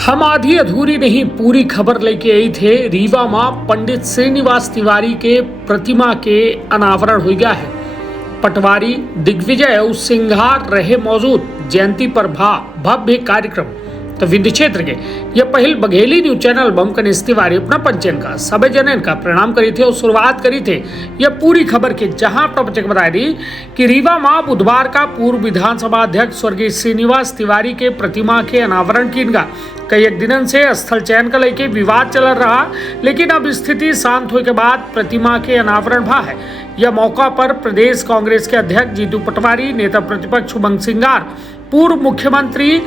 हम आधी अधूरी नहीं पूरी खबर लेके आई थे। रीवा में पंडित श्रीनिवास तिवारी के प्रतिमा के अनावरण हो गया है। पटवारी दिग्विजय और सिंघार रहे मौजूद। जयंती पर भव्य कार्यक्रम। तो विंध्य क्षेत्र के यह पहल बघेली न्यूज चैनल बम कनिष्ठ तिवारी अपना पंचन का सभी जनन का प्रणाम करी थे और शुरुआत करी थे यह पूरी खबर के, जहां अपना बच्चे को बताया दी कि रीवा मां बुधवार का पूर्व विधानसभा अध्यक्ष स्वर्गीय श्रीनिवास तिवारी के प्रतिमा के अनावरण की इनका कई एक दिनों से स्थल चयन का लेके विवाद चल रहा, लेकिन अब स्थिति शांत होने के बाद प्रतिमा के अनावरण भा है। यह मौका पर प्रदेश कांग्रेस के अध्यक्ष जीतू पटवारी, नेता प्रतिपक्ष उमंग सिंगार, पूर्व मुख्यमंत्री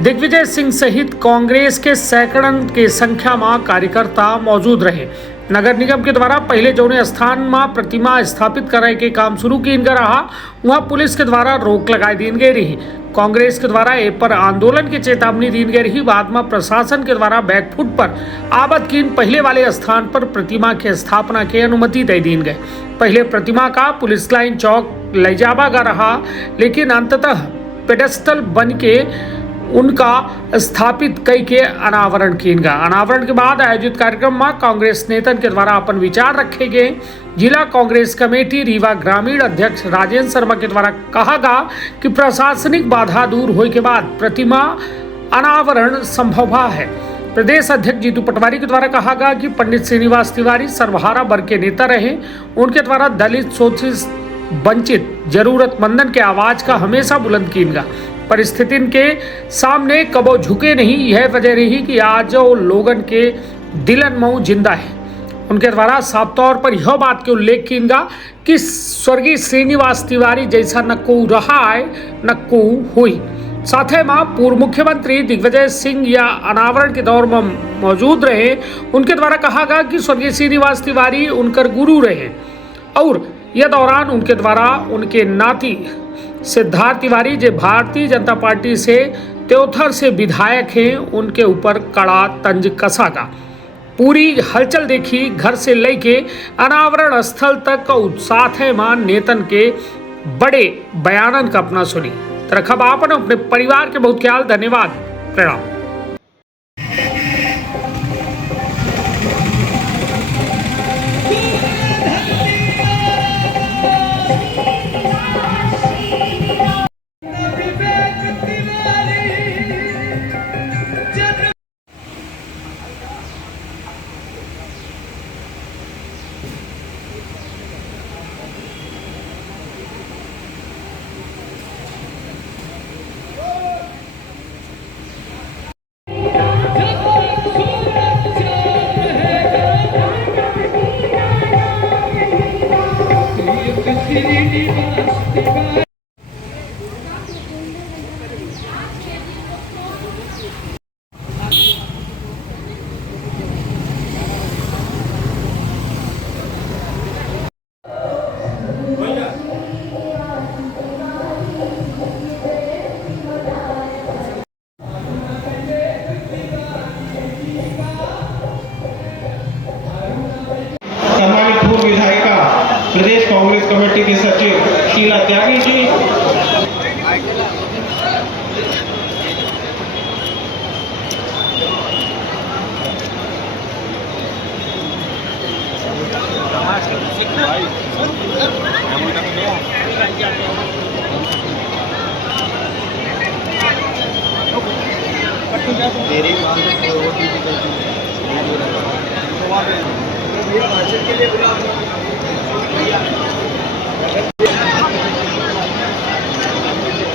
दिग्विजय सिंह सहित कांग्रेस के सैकड़ों के संख्या में कार्यकर्ता मौजूद रहे। नगर निगम के द्वारा पहले जौने स्थान में प्रतिमा स्थापित कराए के काम शुरू की रहा, वहां पुलिस के द्वारा रोक लगाई दी गई रही। कांग्रेस के द्वारा ए पर आंदोलन की चेतावनी दी गई रही। बाद में प्रशासन के द्वारा बैकफुट पर आबद की पहले वाले स्थान पर प्रतिमा की स्थापना की अनुमति दे दी गई। पहले प्रतिमा का पुलिस लाइन चौक ले जावा रहा, लेकिन अंततः पेडेस्टल बन के उनका स्थापित कई के अनावरण किया। अनावरण के बाद आयोजित कार्यक्रम में कांग्रेस नेतन के द्वारा अपन विचार रखे गए। जिला कांग्रेस कमेटी रीवा ग्रामीण अध्यक्ष राजेंद्र शर्मा के द्वारा कहा गया कि प्रशासनिक बाधा दूर होने के बाद प्रतिमा अनावरण संभव है। प्रदेश अध्यक्ष जीतू पटवारी के द्वारा कहा गया कि पंडित श्रीनिवास तिवारी सर्वहारा वर्ग के नेता रहे। उनके द्वारा दलित, शोषित, वंचित, जरूरतमंदन के आवाज का हमेशा बुलंद किया। परिस्थिति के सामने कबो झुके नहीं। यह वजह रही कि आज वो लोगन के दिलन मऊ जिंदा है। उनके द्वारा साफ तौर पर यह बात के उल्लेख किया कि स्वर्गीय श्रीनिवास तिवारी जैसा न को रहा है न को हुई। साथ ही में पूर्व मुख्यमंत्री दिग्विजय सिंह या अनावरण के दौर में मौजूद रहे। उनके द्वारा कहा गया कि स्वर्गीय श्रीनिवास तिवारी उनकर गुरु रहे और यह दौरान उनके द्वारा उनके नाती सिद्धार्थ तिवारी जो भारतीय जनता पार्टी से त्योथर से विधायक हैं, उनके ऊपर कड़ा तंज कसा का। पूरी हलचल देखी घर से लेके अनावरण स्थल तक साथ में नेतन के बड़े बयानन का अपना सुनी। रखब आपन अपने परिवार के बहुत ख्याल। धन्यवाद, प्रणाम। पूर्व विधायिका प्रदेश कांग्रेस कमेटी के सचिव शीला त्यागी जी,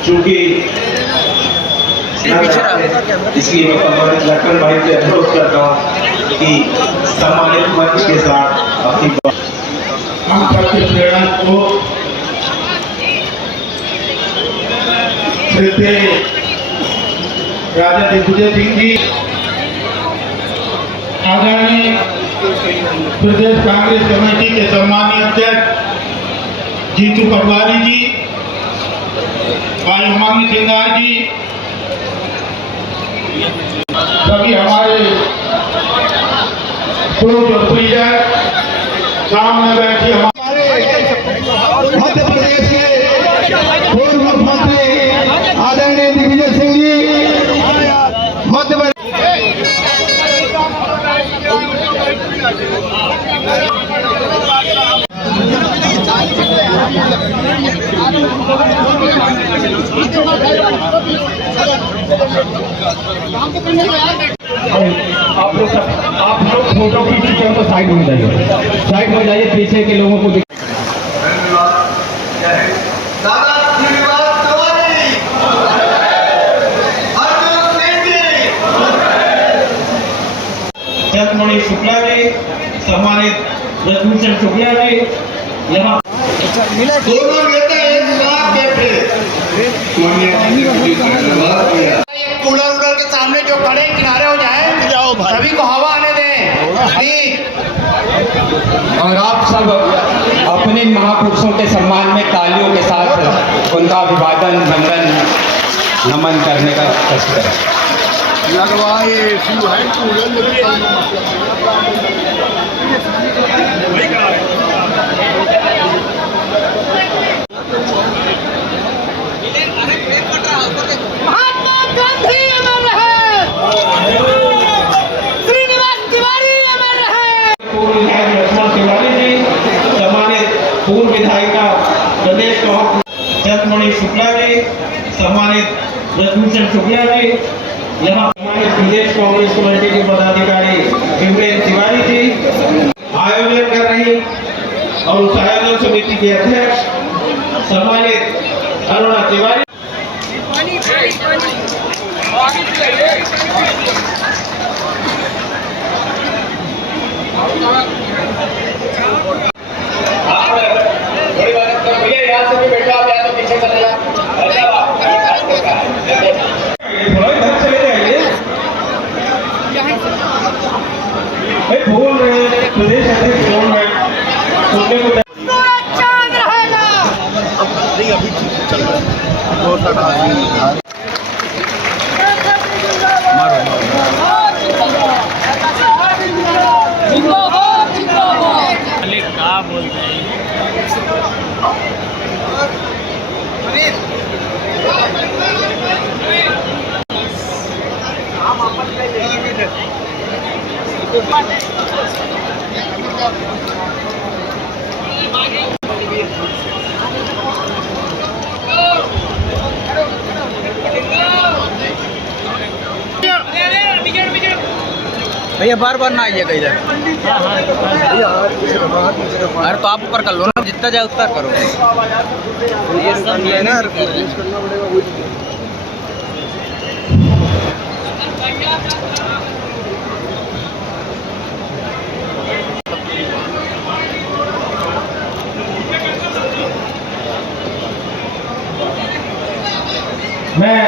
चूंकि इसलिए मैं सम्मानित लखन भाई से अनुरोध करता हूँ कि सम्मानित मंच के साथ अपनी हम सबके प्रेरणा को राजा दिग्विजय सिंह जी, आदरणीय प्रदेश कांग्रेस कमेटी के सम्मानीय अध्यक्ष जीतू पटवारी जी, भाई उमंग सिंगार जी, सभी हमारे सामने बैठे हमारे मध्य प्रदेश के पूर्व मुख्यमंत्री आदरणीय दिग्विजय सिंह जी, मध्य प्रदेश आप लोग फोटो खींच चुके हो तो साइड में जाइए, साइड में जाइए, पीछे के लोगों को जगमणि शुक्ला जी, सम्मानित ब्रजभूषण शुक्ला जी यहाँ दोनों नेता एक साथ बैठे। कूलर उलर के सामने जो खड़े किनारे हो जाए, सभी को हवा आने दें। और आप सब अपने महापुरुषों के सम्मान में तालियों के साथ उनका अभिवादन, वंदन, नमन करने का कष्ट करें। महात्मा गांधी अमर रहे, श्रीनिवास तिवारी अमर रहे। पूर्व विधायक लक्ष्मण तिवारी जी, सम्मानित पूर्व विधायिका प्रदेश जगमणि शुक्ला जी, सम्मानित ब्रजभूषण शुक्ला जी यहाँ हमारे प्रदेश कांग्रेस कमेटी के पदाधिकारी विमलेश तिवारी जी आयोजन कर रही और उस आयोजन समिति के अध्यक्ष सम्मानित अरुणा तिवारी। यहाँ से भी बैठा आप या तो पीछे चले जाओ, बोल रहे हैं प्रदेश अध्यक्ष कौन है, सुनने को पूरा चांद रहेगा। भैया बार बार ना आइएगा इधर। अरे तो आप ऊपर कर लो ना, जितना जाए उतना करो। ये सब है ना, मैं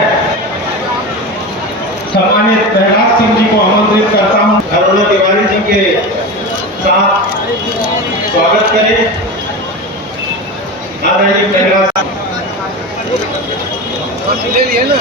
सम्मानित प्रहलाद सिंह जी को आमंत्रित करता हूं, अरुणा तिवारी जी के साथ स्वागत करें। आदरणीय प्रहलाद ले लिए ना।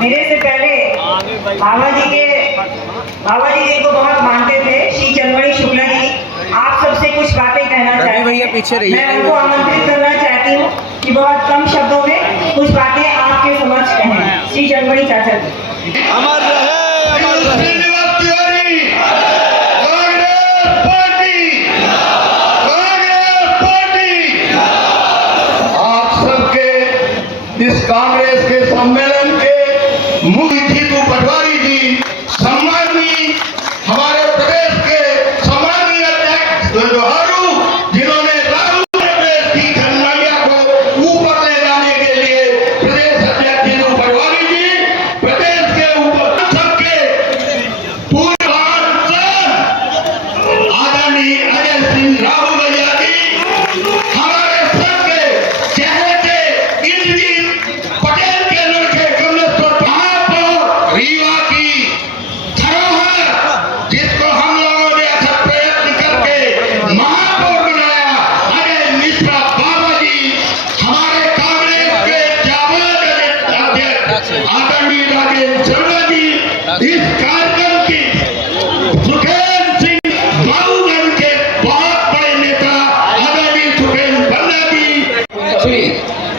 मेरे से पहले बाबा जी इनको बहुत मानते थे। श्री जगमणि शुक्ला जी आप सबसे कुछ बातें कहना चाहते भैया पीछे हैं। रहिए। मैं उनको आमंत्रित करना चाहती हूँ कि बहुत कम शब्दों में कुछ बातें आपके समक्ष कहें। श्री जगमणि चाचा जी। अमर रहे, अमर रहे। Shrinivas Tiwari, Congress party, Congress party. आप सबके इस कांग्रेस के सम्मेलन के मुख्य जीतू पटवारी जी, सम्माननीय हमारे प्रदेश के सम्माननीय अध्यक्ष जोहारू, जिन्होंने राहुल प्रदेश की जनमानसिक को ऊपर ले जाने के लिए प्रदेश अध्यक्ष जीतू पटवारी जी, प्रदेश के ऊपर सबके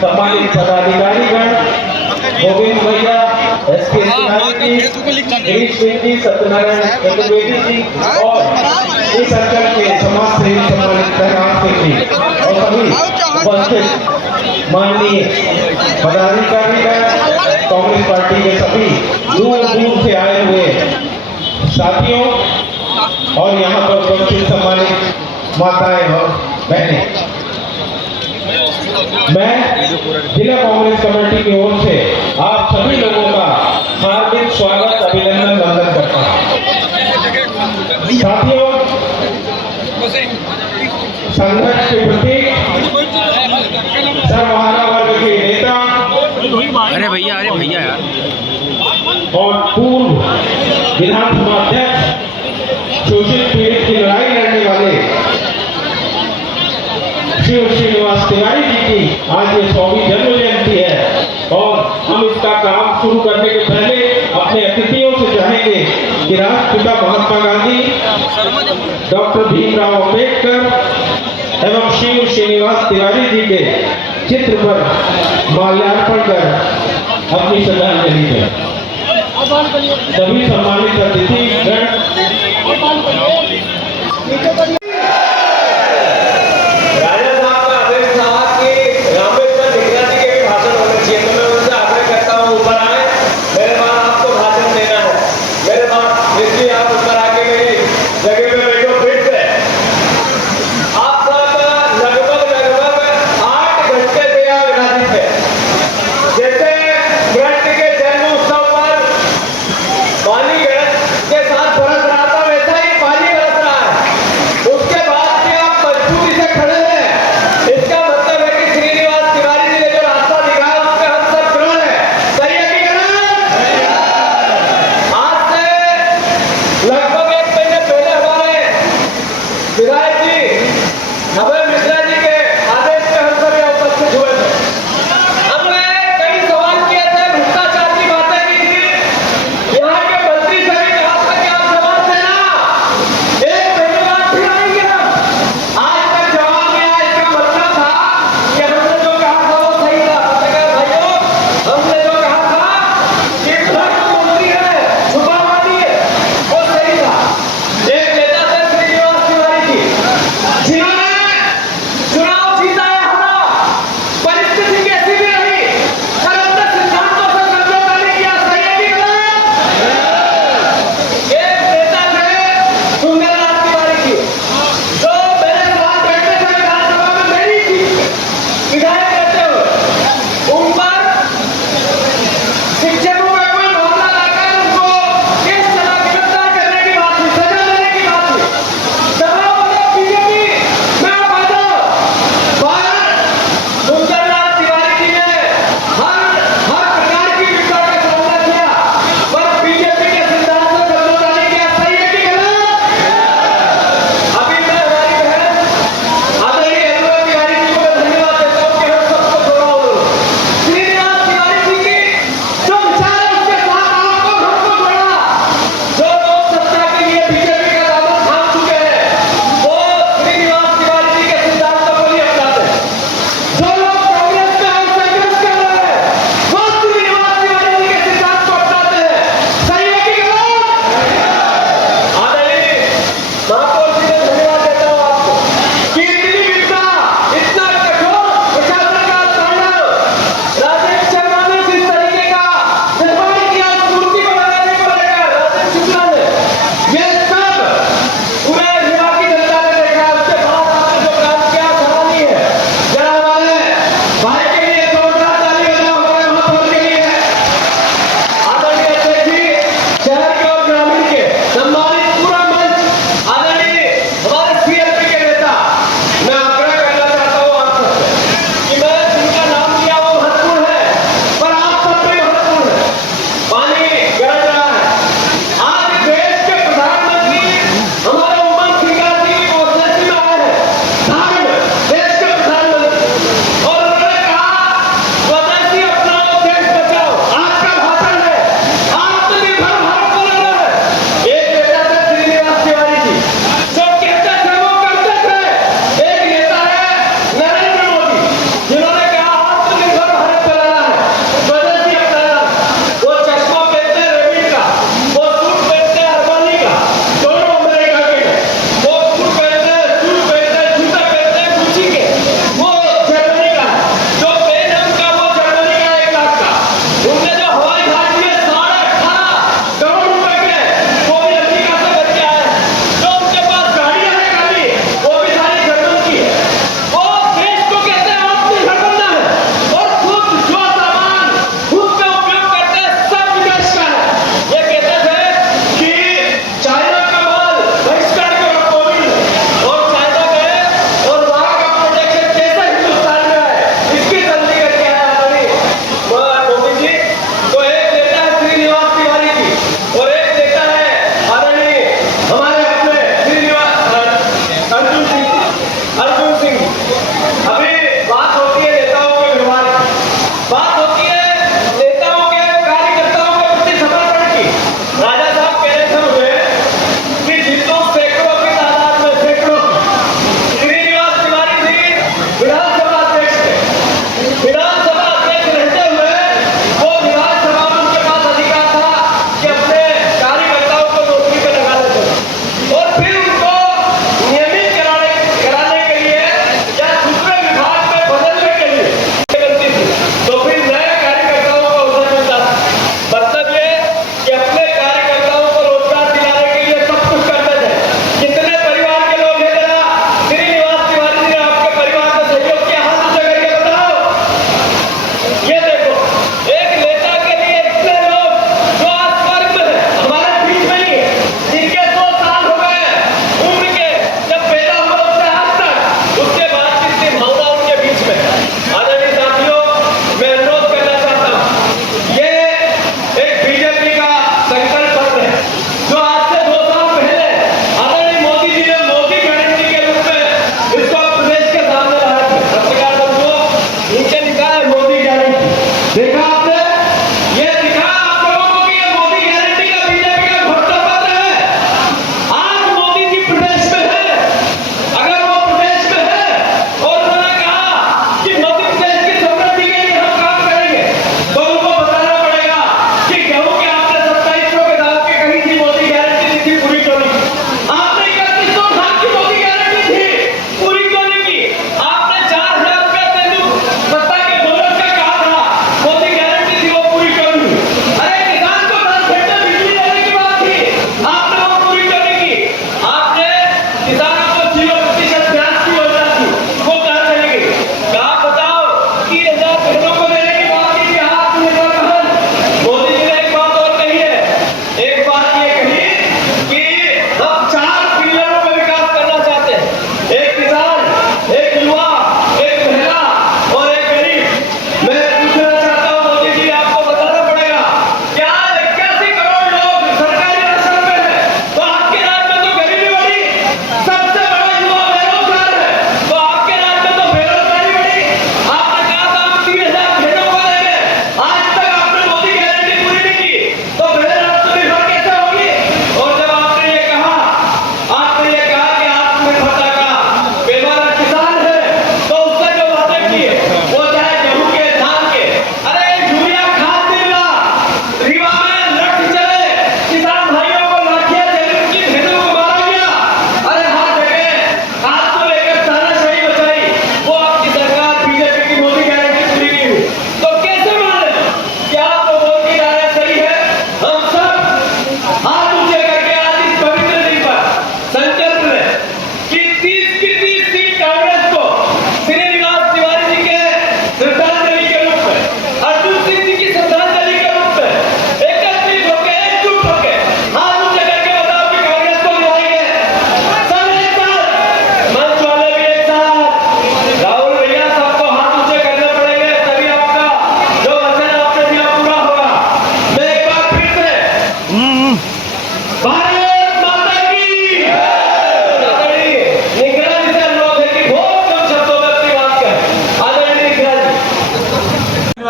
सम्मानित पदाधिकारीगण, गोविंद भैया, एसके तिवारी जी, गिरीश सिंह जी, सत्यनारायण चतुर्वेदी जी और इस अंचल के समाज सेवी सम्मानित प्रहलाद सिंह जी और सभी उपस्थित माननीय पदाधिकारीगण, कांग्रेस पार्टी के सभी दूर दूर से आए हुए साथियों और यहाँ पर उपस्थित सम्मानित माताएं और बहनें, मैं जिला कांग्रेस कमेटी की ओर से आप सभी लोगों का हार्दिक स्वागत, अभिनंदन, वंदन करता हूं। साथियों, संघर्ष के प्रतीक सर्वहारा वर्ग के नेता अरे भैया यार और पूर्व विधानसभा अध्यक्ष, शोषित पीड़ित की लड़ाई लड़ने वाले शिव श्रीनिवास तिवारी जी की आज ये 100वीं जन्म जयंती है और हम इसका काम शुरू करने के पहले अपने अतिथियों से चाहेंगे कि राष्ट्रपिता महात्मा गांधी, डॉक्टर भीमराव अंबेडकर एवं शिव श्रीनिवास तिवारी जी के चित्र पर माल्यार्पण कर अपनी श्रद्धांजलि दें। सभी सम्मानित अतिथिगण, राजा साहब का आदेश था कि रामेश्वर निगरानी के भी भाषण होने चाहिए, तो मैं उनसे आग्रह करता हूँ ऊपर आए, मेरे पास आपको भाषण देना है। मेरे पास इसलिए आप ऊपर आके मेरी जगह पे बैठो फिर से। आप सब लगभग 8 घंटे से यहाँ विराजित है। जैसे कृष्ण के जन्म उत्सव पर वाणी गणेश के साथ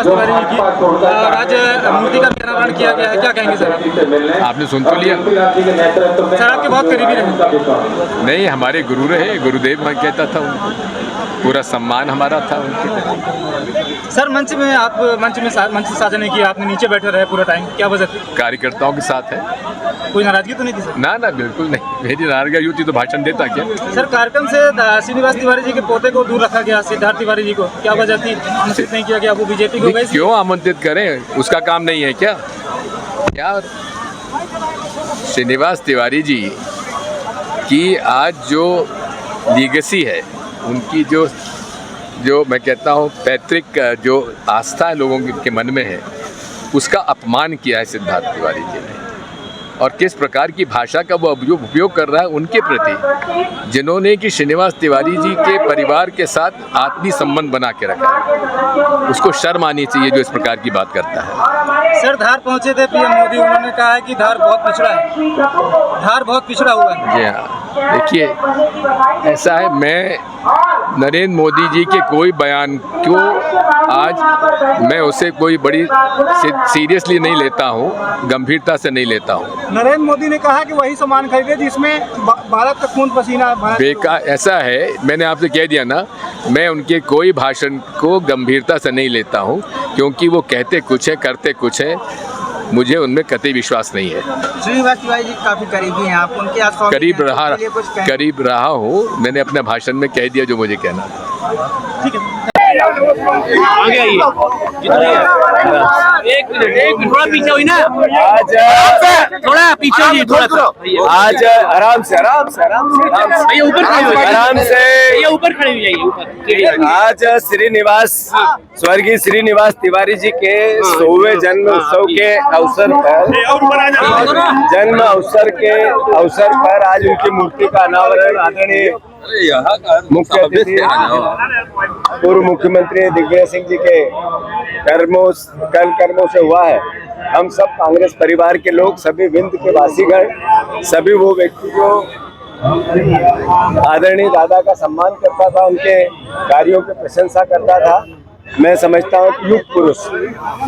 श्रीनिवास तिवारी जी की और आज मूर्ति का भी अनावरण किया गया है, क्या कहेंगे सर? आपने सुन तो लिया। सर आपके बहुत करीबी रहे। नहीं, हमारे गुरु रहे, गुरुदेव मैं कहता था उनको, पूरा सम्मान हमारा था उनके। सर मंच में साझा नहीं किया आपने, नीचे बैठे रहे पूरा टाइम, क्या वजह थी? कार्यकर्ताओं के साथ है। कोई नाराजगी तो नहीं थी सर? ना ना, बिल्कुल नहीं, मेरी नाराजगी होती तो भाषण देता क्या। सर कार्यक्रम से श्रीनिवास तिवारी जी के पोते को दूर रखा गया, सिद्धार्थ तिवारी जी को, क्या वजह थी? आमंत्रित नहीं किया गया, वो बीजेपी को गए? क्यों आमंत्रित करें, उसका काम नहीं है क्या? श्रीनिवास तिवारी जी की आज जो लीगेसी है, उनकी जो मैं कहता हूँ पैतृक जो आस्था है लोगों के मन में है, उसका अपमान किया है सिद्धार्थ तिवारी जी ने। और किस प्रकार की भाषा का वो उपयोग कर रहा है उनके प्रति, जिन्होंने कि श्रीनिवास तिवारी जी के परिवार के साथ आत्मीय संबंध बना के रखा है, उसको शर्म आनी चाहिए जो इस प्रकार की बात करता है। सर धार पहुंचे थे पीएम मोदी, उन्होंने कहा है कि धार बहुत पिछड़ा है, धार बहुत पिछड़ा हुआ है। जी हाँ, देखिए ऐसा है, मैं नरेंद्र मोदी जी के कोई बयान को आज मैं उसे कोई बड़ी सीरियसली नहीं लेता हूँ, गंभीरता से नहीं लेता हूँ। नरेंद्र मोदी ने कहा कि वही सामान खरीदे जिसमें भारत का खून पसीना है। बेकार, ऐसा है, मैंने आपसे कह दिया ना, मैं उनके कोई भाषण को गंभीरता से नहीं लेता हूँ, क्योंकि वो कहते कुछ है करते कुछ है, मुझे उनमें कतई विश्वास नहीं है। श्रीनिवास तिवारी जी काफी करीबी हैं आप, उनके आस करीब रहा हूँ, मैंने अपने भाषण में कह दिया जो मुझे कहना था। ठीक है, आगे आइए, एक मिनट थोड़ा पीछे हुई ना, आज थोड़ा पीछे हुई, थोड़ा आज आराम से भैया ऊपर खड़े हो जाइए, आराम से भैया ऊपर खड़े हो जाइए, ऊपर। आज श्रीनिवास स्वर्गीय श्रीनिवास तिवारी जी के 100वें जन्म उत्सव के अवसर पर आज उनकी मूर्ति का अनावरण आदरणीय मुख्य अतिथि पूर्व मुख्यमंत्री दिग्विजय सिंह जी के कर्मों से हुआ है। हम सब कांग्रेस परिवार के लोग, सभी विंध्य के वासीगण, सभी वो व्यक्ति जो आदरणीय दादा का सम्मान करता था, उनके कार्यों की प्रशंसा करता था, मैं समझता हूँ कि युग पुरुष,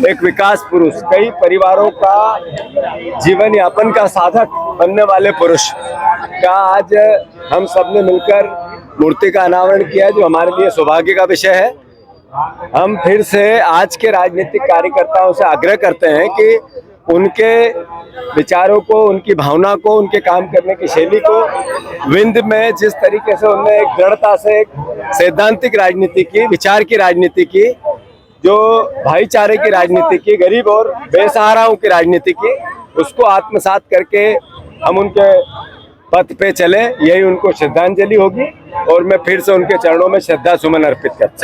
एक विकास पुरुष, कई परिवारों का जीवन यापन का साधक बनने वाले पुरुष का आज हम सब ने मिलकर मूर्ति का अनावरण किया, जो हमारे लिए सौभाग्य का विषय है। हम फिर से आज के राजनीतिक कार्यकर्ताओं से आग्रह करते हैं कि उनके विचारों को, उनकी भावना को, उनके काम करने की शैली को, विंध्य में जिस तरीके से उन्होंने एक दृढ़ता से एक सैद्धांतिक राजनीति की, विचार की राजनीति की, जो भाईचारे की राजनीति की, गरीब और बेसहाराओं की राजनीति की, उसको आत्मसात करके हम उनके पथ पे चले, यही उनको श्रद्धांजलि होगी। और मैं फिर से उनके चरणों में श्रद्धा सुमन अर्पित करता हूं।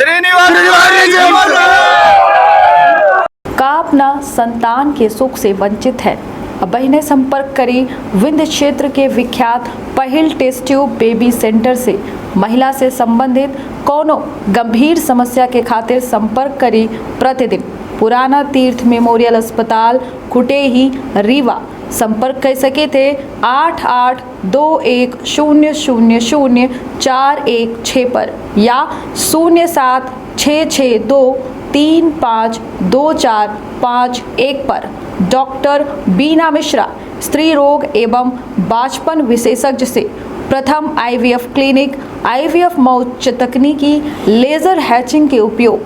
का अपना संतान के सुख से वंचित है? अब बहने संपर्क करी विंध्य क्षेत्र के विख्यात पहिल टेस्ट ट्यूब बेबी सेंटर से। महिला से संबंधित कोनो गंभीर समस्या के खातिर संपर्क करी प्रतिदिन पुराना तीर्थ मेमोरियल अस्पताल कुटेही रीवा। संपर्क कर सके थे 8821000416 पर या 0766235245 पर। डॉक्टर बीना मिश्रा, स्त्री रोग एवं बांझपन विशेषज्ञ से प्रथम IVF क्लिनिक, IVF में उच्च तकनीकी लेजर हैचिंग के उपयोग,